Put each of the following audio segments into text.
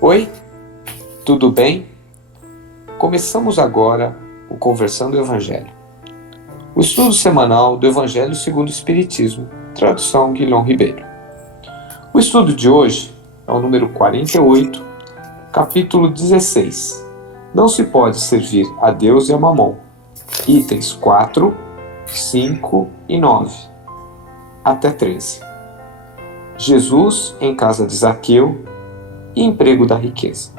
Oi, tudo bem? Começamos agora o Conversando o Evangelho, o estudo semanal do Evangelho segundo o Espiritismo, tradução Guilherme Ribeiro. O estudo de hoje é o número 48, capítulo 16. Não se pode servir a Deus e a Mamon, itens 4, 5 e 9, até 13. Jesus em casa de Zaqueu e emprego da riqueza.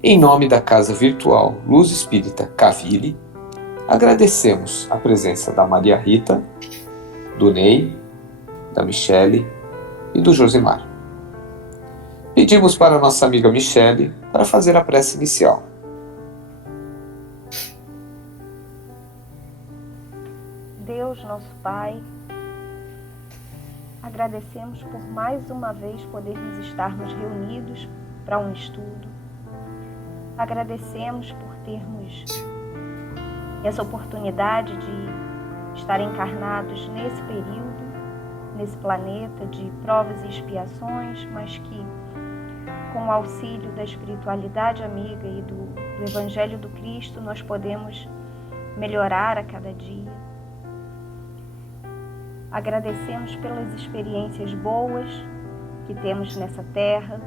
Em nome da casa virtual Luz Espírita Caville, agradecemos a presença da Maria Rita, do Ney, da Michele e do Josimar. Pedimos para a nossa amiga Michele para fazer a prece inicial. Deus, nosso Pai, agradecemos por mais uma vez podermos estarmos reunidos para um estudo. Agradecemos por termos essa oportunidade de estar encarnados nesse período, nesse planeta de provas e expiações, mas que com o auxílio da espiritualidade amiga e do Evangelho do Cristo nós podemos melhorar a cada dia. Agradecemos pelas experiências boas que temos nessa terra,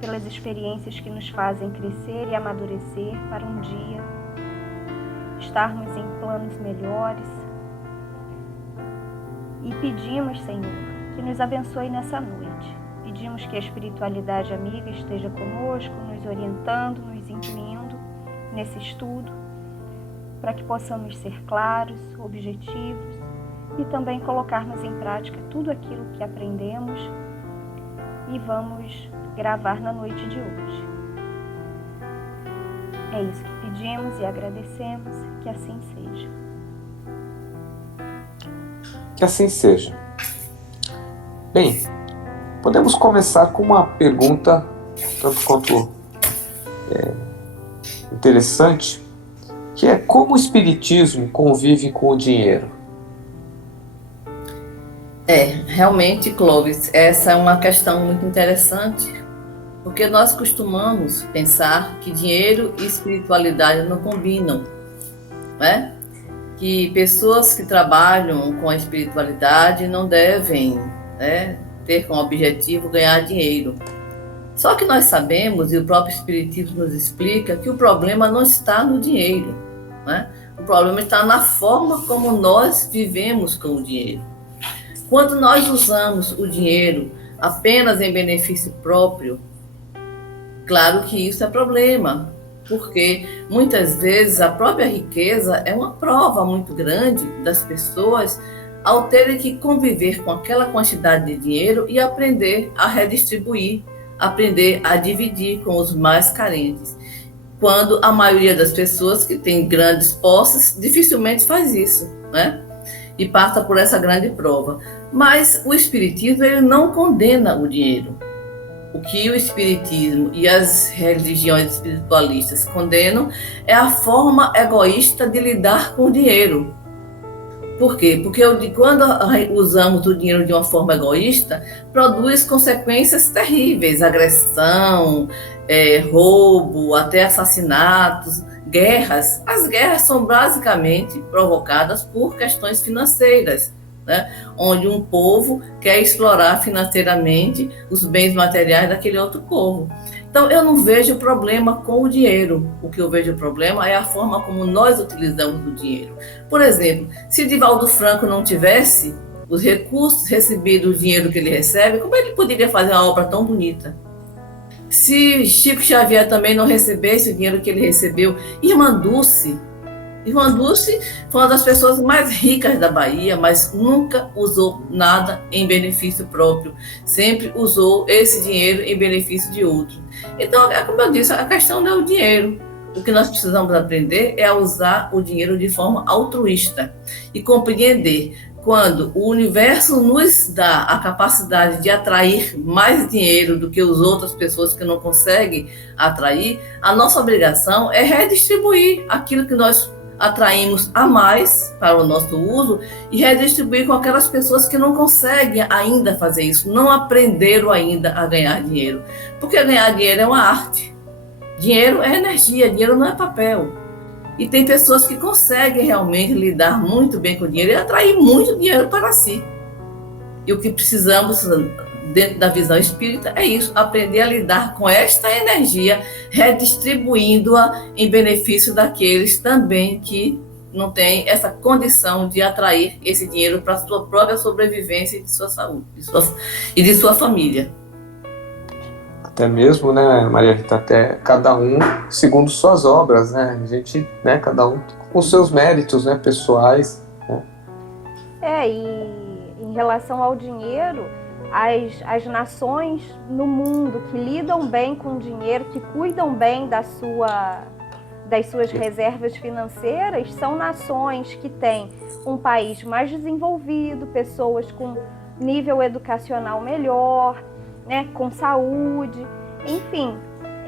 pelas experiências que nos fazem crescer e amadurecer para um dia estarmos em planos melhores. E pedimos, Senhor, que nos abençoe nessa noite. Pedimos que a espiritualidade amiga esteja conosco, nos orientando, nos incluindo nesse estudo, para que possamos ser claros, objetivos, e também colocarmos em prática tudo aquilo que aprendemos e vamos gravar na noite de hoje. É isso que pedimos e agradecemos, que assim seja. Que assim seja. Bem, podemos começar com uma pergunta tanto quanto interessante, que é como o Espiritismo convive com o dinheiro? Realmente, Clóvis, essa é uma questão muito interessante, porque nós costumamos pensar que dinheiro e espiritualidade não combinam, né? Que pessoas que trabalham com a espiritualidade não devem, né, ter como objetivo ganhar dinheiro. Só que nós sabemos, e o próprio Espiritismo nos explica, que o problema não está no dinheiro, né? O problema está na forma como nós vivemos com o dinheiro. Quando nós usamos o dinheiro apenas em benefício próprio, claro que isso é problema, porque muitas vezes a própria riqueza é uma prova muito grande das pessoas ao terem que conviver com aquela quantidade de dinheiro e aprender a redistribuir, aprender a dividir com os mais carentes. Quando a maioria das pessoas que tem grandes posses dificilmente faz isso, né? E passa por essa grande prova. Mas o Espiritismo, ele não condena o dinheiro. O que o Espiritismo e as religiões espiritualistas condenam é a forma egoísta de lidar com o dinheiro. Por quê? Porque quando usamos o dinheiro de uma forma egoísta, produz consequências terríveis, agressão, roubo, até assassinatos, guerras. As guerras são basicamente provocadas por questões financeiras, né? Onde um povo quer explorar financeiramente os bens materiais daquele outro povo. Então, eu não vejo problema com o dinheiro. O que eu vejo problema é a forma como nós utilizamos o dinheiro. Por exemplo, se Divaldo Franco não tivesse os recursos recebidos, o dinheiro que ele recebe, como ele poderia fazer uma obra tão bonita? Se Chico Xavier também não recebesse o dinheiro que ele recebeu, Irmã Dulce, Irmã Dulce foi uma das pessoas mais ricas da Bahia, mas nunca usou nada em benefício próprio. Sempre usou esse dinheiro em benefício de outro. Então, é como eu disse, a questão não é o dinheiro. O que nós precisamos aprender é a usar o dinheiro de forma altruísta e compreender quando o universo nos dá a capacidade de atrair mais dinheiro do que as outras pessoas que não conseguem atrair, a nossa obrigação é redistribuir aquilo que nós atraímos a mais para o nosso uso e redistribuir com aquelas pessoas que não conseguem ainda fazer isso, não aprenderam ainda a ganhar dinheiro. Porque ganhar dinheiro é uma arte. Dinheiro é energia, dinheiro não é papel. E tem pessoas que conseguem realmente lidar muito bem com o dinheiro e atrair muito dinheiro para si. E o que precisamos, dentro da visão espírita, é isso, aprender a lidar com esta energia, redistribuindo-a em benefício daqueles também que não têm essa condição de atrair esse dinheiro para a sua própria sobrevivência e de sua saúde e de sua família. Até mesmo, né, Maria Rita, até cada um segundo suas obras, né? A gente, né, cada um com seus méritos, né, pessoais. Né? E em relação ao dinheiro, as nações no mundo que lidam bem com o dinheiro, que cuidam bem das suas reservas financeiras, são nações que têm um país mais desenvolvido, pessoas com nível educacional melhor, né, com saúde, enfim,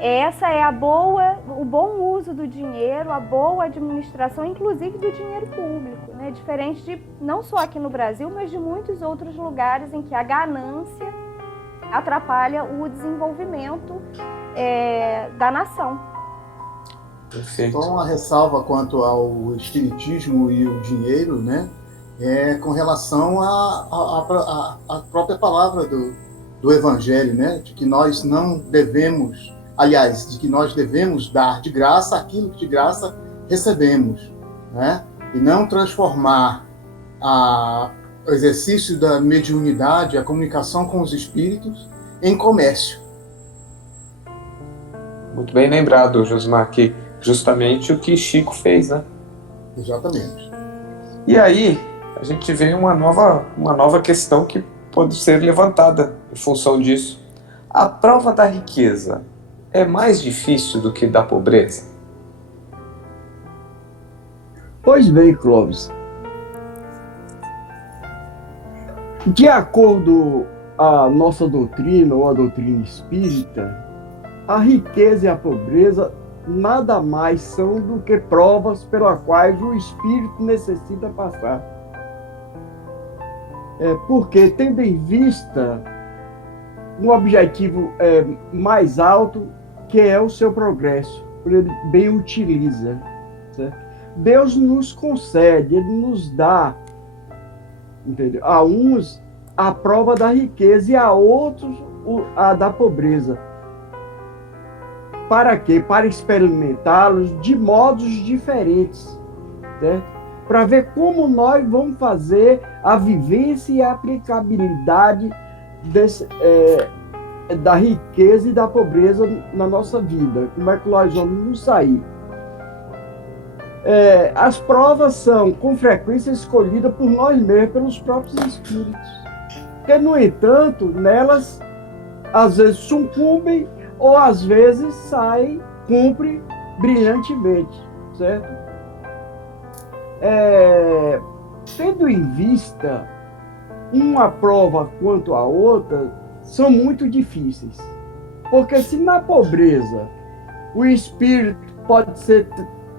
essa é o bom uso do dinheiro, a boa administração, inclusive do dinheiro público, né, diferente de, não só aqui no Brasil, mas de muitos outros lugares em que a ganância atrapalha o desenvolvimento da nação. Perfeito. Só uma ressalva quanto ao espiritismo e o dinheiro, né, com relação à própria palavra do Evangelho, né? De que nós não devemos, aliás, de que nós devemos dar de graça aquilo que de graça recebemos, né? E não transformar o exercício da mediunidade, a comunicação com os espíritos, em comércio. Muito bem lembrado, Josimar, que justamente o que Chico fez, né? Exatamente. E aí, a gente vê uma nova questão que pode ser levantada em função disso. A prova da riqueza é mais difícil do que da pobreza? Pois bem, Clóvis. De acordo com a nossa doutrina, ou a doutrina espírita, a riqueza e a pobreza nada mais são do que provas pelas quais o espírito necessita passar. Porque, tendo em vista um objetivo mais alto, que é o seu progresso, ele bem utiliza. Certo? Deus nos concede, Ele nos dá, entendeu? A uns a prova da riqueza e a outros a da pobreza. Para quê? Para experimentá-los de modos diferentes, certo? Para ver como nós vamos fazer a vivência e a aplicabilidade da riqueza e da pobreza na nossa vida. Como é que nós vamos nos sair? As provas são, com frequência, escolhidas por nós mesmos, pelos próprios espíritos. Que, no entanto, nelas, às vezes sucumbem ou, às vezes, saem, cumprem brilhantemente, certo? Tendo em vista uma prova quanto a outra, são muito difíceis. Porque se na pobreza o espírito pode ser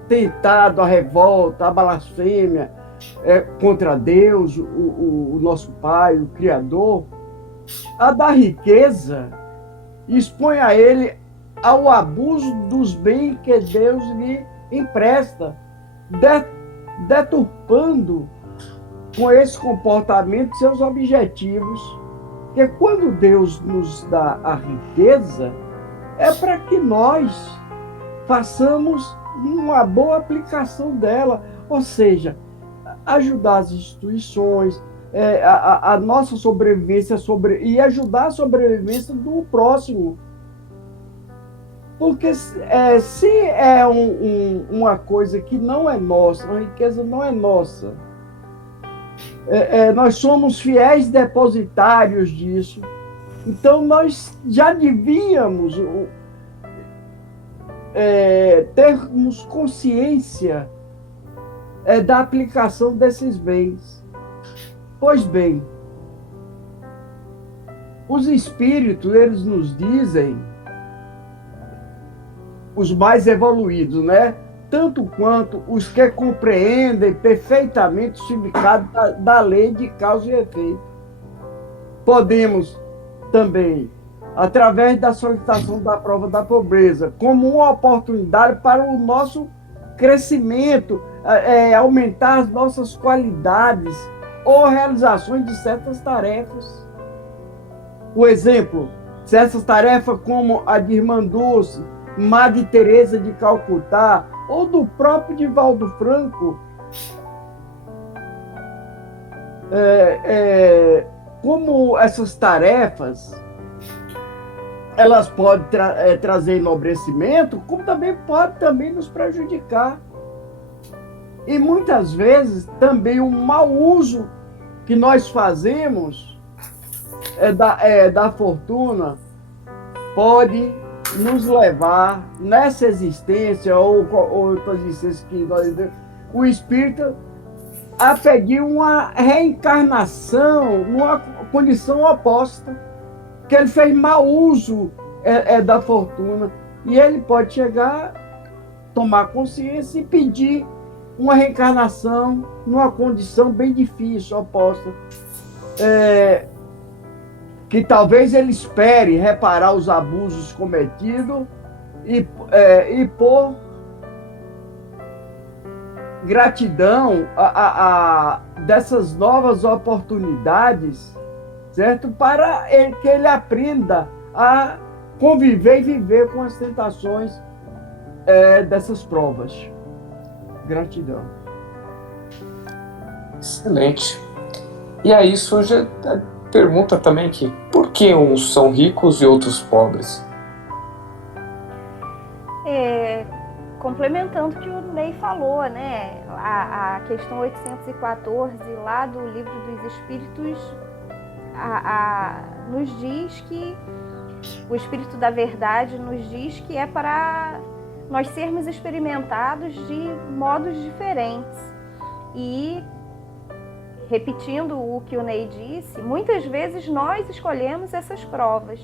tentado à revolta, à blasfêmia contra Deus, o nosso Pai, o Criador, a da riqueza expõe a ele ao abuso dos bens que Deus lhe empresta, deturpando com esse comportamento seus objetivos. Porque quando Deus nos dá a riqueza, é para que nós façamos uma boa aplicação dela, ou seja, ajudar as instituições, a nossa sobrevivência e ajudar a sobrevivência do próximo. Porque se é uma coisa que não é nossa, uma riqueza não é nossa, nós somos fiéis depositários disso, então nós já devíamos termos consciência da aplicação desses bens. Pois bem, os espíritos, eles nos dizem, os mais evoluídos, né? Tanto quanto os que compreendem perfeitamente o significado da lei de causa e efeito. Podemos também, através da solicitação da prova da pobreza, como uma oportunidade para o nosso crescimento, aumentar as nossas qualidades ou realizações de certas tarefas. O exemplo, certas tarefas como a de Irmã Dulce, Madre Teresa de Calcutá, ou do próprio Divaldo Franco, como essas tarefas, elas podem trazer enobrecimento, como também podem nos prejudicar. E muitas vezes também o mau uso que nós fazemos da fortuna pode nos levar nessa existência ou outras existências que o espírito a pedir uma reencarnação numa condição oposta, que ele fez mau uso da fortuna, e ele pode chegar, tomar consciência e pedir uma reencarnação numa condição bem difícil, oposta, que talvez ele espere reparar os abusos cometidos e por gratidão dessas novas oportunidades, certo? Para que ele aprenda a conviver e viver com as tentações dessas provas. Gratidão. Excelente. E aí surge a pergunta também que por que uns são ricos e outros pobres? Complementando o que o Ney falou, né? A questão 814 lá do Livro dos Espíritos nos diz que o Espírito da Verdade nos diz que é para nós sermos experimentados de modos diferentes. E, repetindo o que o Ney disse, muitas vezes nós escolhemos essas provas.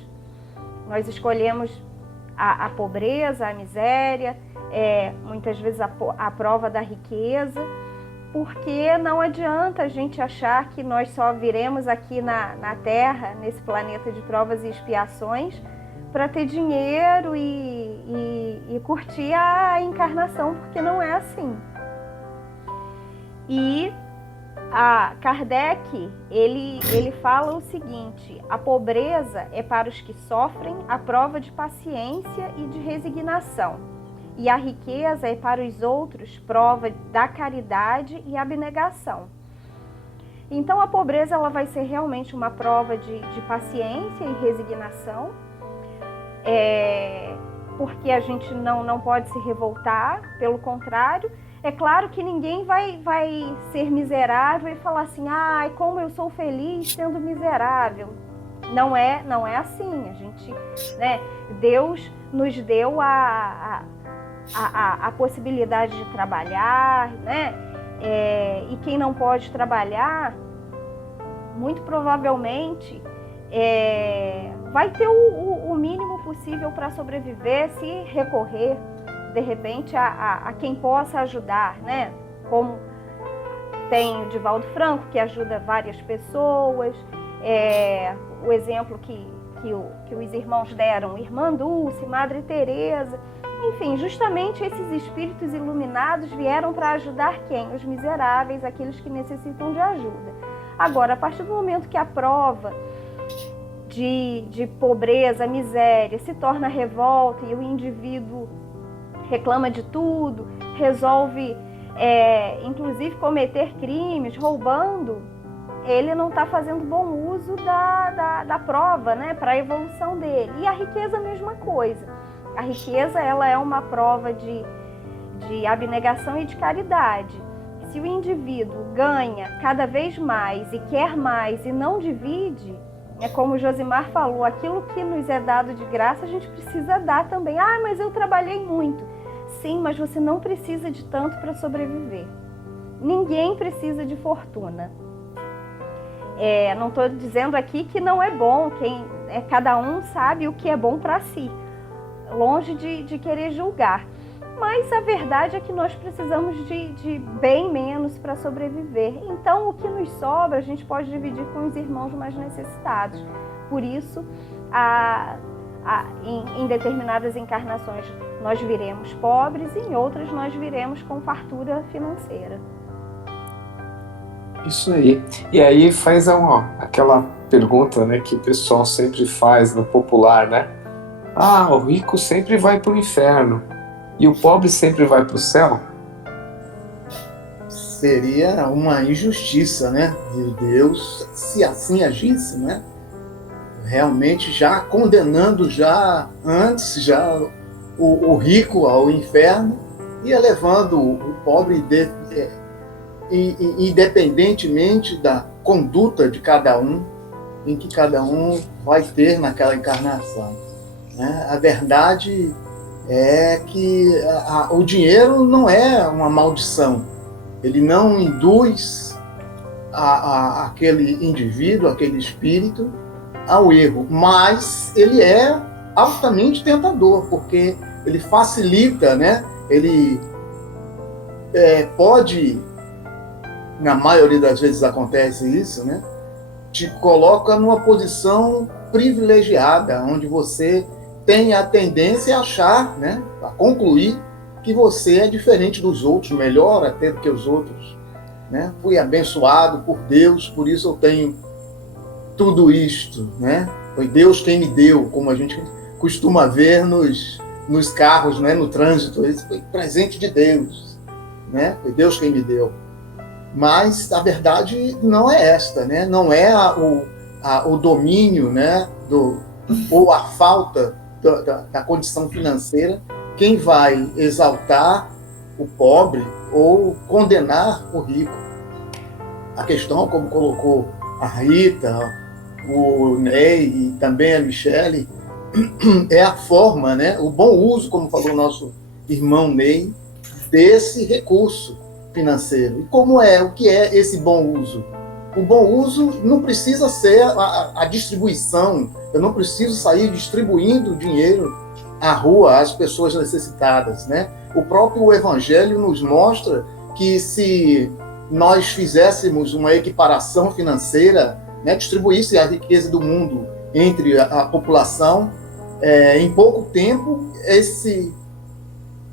Nós escolhemos a pobreza, a miséria, muitas vezes a prova da riqueza, porque não adianta a gente achar que nós só viremos aqui na Terra, nesse planeta de provas e expiações, para ter dinheiro e curtir a encarnação, porque não é assim. E a Kardec, ele fala o seguinte: a pobreza é para os que sofrem a prova de paciência e de resignação, e a riqueza é para os outros prova da caridade e abnegação. Então a pobreza ela vai ser realmente uma prova de paciência e resignação, porque a gente não pode se revoltar, pelo contrário. É claro que ninguém vai ser miserável e falar assim: ai, como eu sou feliz sendo miserável. Não é assim. A gente, né, Deus nos deu a possibilidade de trabalhar, né? E quem não pode trabalhar, muito provavelmente vai ter o mínimo possível para sobreviver, se recorrer de repente a quem possa ajudar, né? Como tem o Divaldo Franco, que ajuda várias pessoas, o exemplo que os irmãos deram, Irmã Dulce, Madre Teresa, enfim, justamente esses espíritos iluminados vieram para ajudar quem? Os miseráveis, aqueles que necessitam de ajuda. Agora, a partir do momento que a prova de pobreza, miséria, se torna revolta e o indivíduo reclama de tudo, resolve, inclusive, cometer crimes, roubando, ele não está fazendo bom uso da prova, né, para a evolução dele. E a riqueza, a mesma coisa. A riqueza, ela é uma prova de abnegação e de caridade. Se o indivíduo ganha cada vez mais e quer mais e não divide, é como o Josimar falou, aquilo que nos é dado de graça a gente precisa dar também. Ah, mas eu trabalhei muito. Sim, mas você não precisa de tanto para sobreviver. Ninguém precisa de fortuna. Não estou dizendo aqui que não é bom, cada um sabe o que é bom para si, longe de querer julgar. Mas a verdade é que nós precisamos de bem menos para sobreviver. Então, o que nos sobra, a gente pode dividir com os irmãos mais necessitados. Por isso, em determinadas encarnações, nós viremos pobres e em outras nós viremos com fartura financeira. Isso aí. E aí faz aquela pergunta, né, que o pessoal sempre faz no popular, né? Ah, o rico sempre vai para o inferno e o pobre sempre vai para o céu? Seria uma injustiça, né, de Deus se assim agisse, né? Realmente já condenando antes o rico ao inferno e levando o pobre independentemente da conduta de cada um, em que cada um vai ter naquela encarnação, né? A verdade é que o dinheiro não é uma maldição. Ele não induz aquele indivíduo, aquele espírito, ao erro, mas ele é altamente tentador, porque ele facilita, né? Ele pode, na maioria das vezes acontece isso, né? Te coloca numa posição privilegiada, onde você tem a tendência a achar, né? A concluir que você é diferente dos outros, melhor até do que os outros, né? Fui abençoado por Deus, por isso eu tenho tudo isto, né? Foi Deus quem me deu, como a gente costuma ver nos carros, né? No trânsito, isso foi presente de Deus, né? Foi Deus quem me deu. Mas a verdade não é esta, né? Não é o domínio, né? Ou a falta da condição financeira quem vai exaltar o pobre ou condenar o rico. A questão, como colocou a Rita, o Ney e também a Michele, é a forma, né? O bom uso, como falou o nosso irmão Ney, desse recurso financeiro. E o que é esse bom uso? O bom uso não precisa ser a distribuição, eu não preciso sair distribuindo dinheiro à rua às pessoas necessitadas, né? O próprio Evangelho nos mostra que se nós fizéssemos uma equiparação financeira, né, distribuísse a riqueza do mundo entre a população, em pouco tempo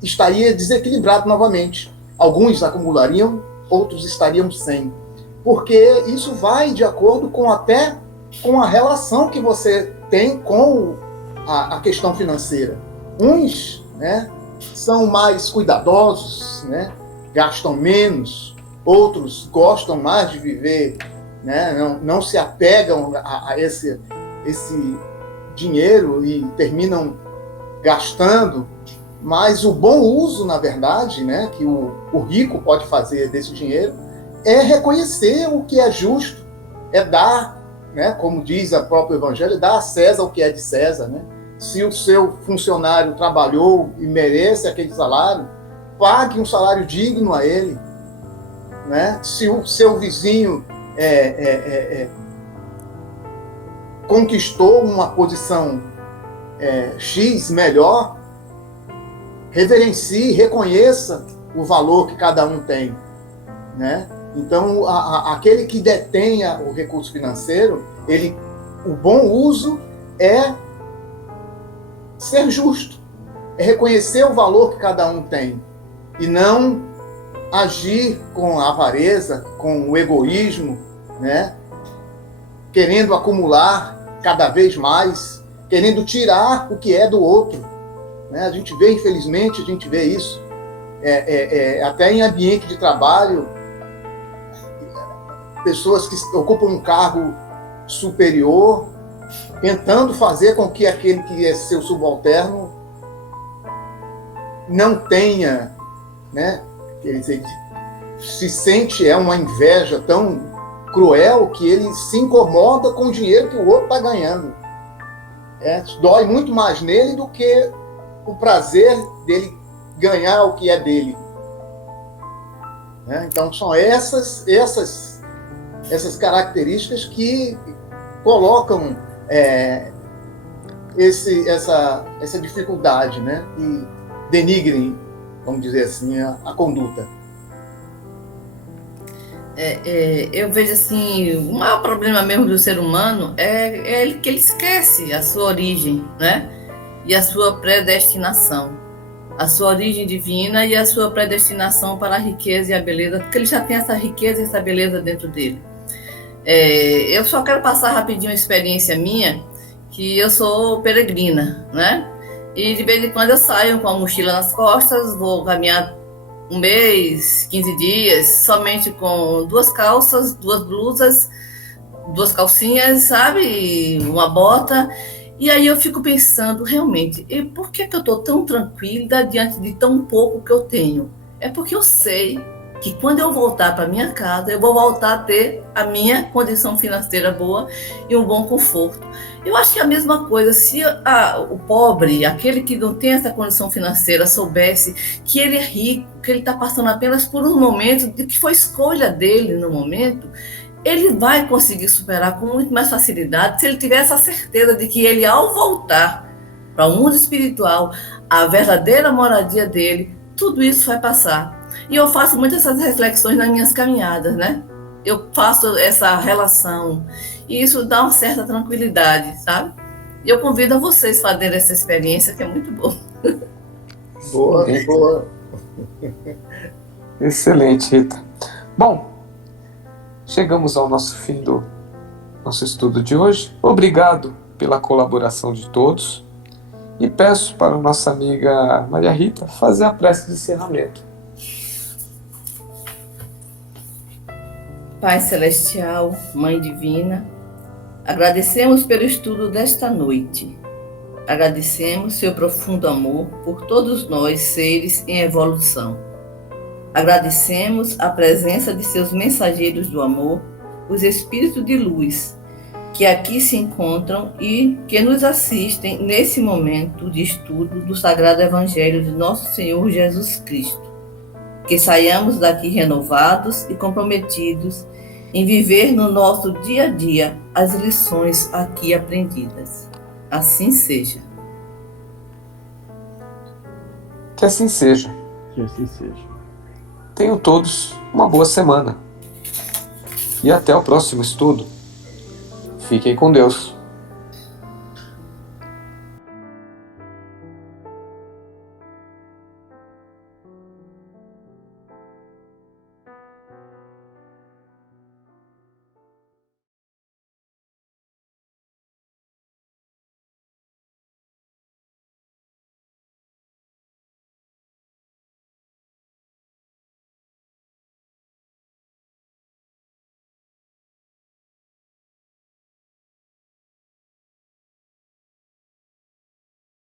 estaria desequilibrado novamente. Alguns acumulariam, outros estariam sem. Porque isso vai de acordo com a relação que você tem com a questão financeira. Uns, né, são mais cuidadosos, né, gastam menos, outros gostam mais de viver, né, não se apegam a esse dinheiro e terminam gastando. Mas o bom uso, na verdade, né, que o rico pode fazer desse dinheiro é reconhecer o que é justo, é dar, né, como diz o próprio Evangelho, dar a César o que é de César, né? Se o seu funcionário trabalhou e merece aquele salário, pague um salário digno a ele, né? Se o seu vizinho conquistou uma posição X melhor, reverencie, reconheça o valor que cada um tem, né? Então, aquele que detenha o recurso financeiro, o bom uso é ser justo, é reconhecer o valor que cada um tem e não agir com a avareza, com o egoísmo, né? Querendo acumular cada vez mais, querendo tirar o que é do outro, né? A gente vê, infelizmente, isso até em ambiente de trabalho, pessoas que ocupam um cargo superior, tentando fazer com que aquele que é seu subalterno não tenha, né? Quer dizer, se sente uma inveja tão cruel que ele se incomoda com o dinheiro que o outro está ganhando. Dói muito mais nele do que o prazer dele ganhar o que é dele. Então são essas características que colocam essa dificuldade, né? E denigrem, vamos dizer assim, a conduta. Eu vejo assim, o maior problema mesmo do ser humano é que ele esquece a sua origem, né? E a sua predestinação. A sua origem divina e a sua predestinação para a riqueza e a beleza, porque ele já tem essa riqueza e essa beleza dentro dele. Eu só quero passar rapidinho uma experiência minha, que eu sou peregrina, né? E de vez em quando eu saio com a mochila nas costas, vou caminhar um mês, 15 dias, somente com 2 calças, 2 blusas, 2 calcinhas, sabe? E uma bota. E aí eu fico pensando, realmente, por que eu estou tão tranquila diante de tão pouco que eu tenho? É porque eu sei que quando eu voltar para minha casa, eu vou voltar a ter a minha condição financeira boa e um bom conforto. Eu acho que é a mesma coisa, se o pobre, aquele que não tem essa condição financeira, soubesse que ele é rico, que ele está passando apenas por um momento, de que foi escolha dele no momento, ele vai conseguir superar com muito mais facilidade se ele tiver essa certeza de que ele, ao voltar para o mundo espiritual, a verdadeira moradia dele, tudo isso vai passar. E eu faço muitas essas reflexões nas minhas caminhadas, né? Eu faço essa relação e isso dá uma certa tranquilidade, sabe? E eu convido a vocês a fazerem essa experiência, que é muito boa. Boa. Excelente, Rita. Bom, chegamos ao nosso fim do nosso estudo de hoje. Obrigado pela colaboração de todos e peço para a nossa amiga Maria Rita fazer a prece de encerramento. Pai Celestial, Mãe Divina, agradecemos pelo estudo desta noite. Agradecemos seu profundo amor por todos nós, seres em evolução. Agradecemos a presença de seus mensageiros do amor, os espíritos de luz, que aqui se encontram e que nos assistem nesse momento de estudo do Sagrado Evangelho de Nosso Senhor Jesus Cristo. Que saiamos daqui renovados e comprometidos em viver no nosso dia a dia as lições aqui aprendidas. Assim seja. Que assim seja. Que assim seja. Tenham todos uma boa semana. E até o próximo estudo. Fiquem com Deus.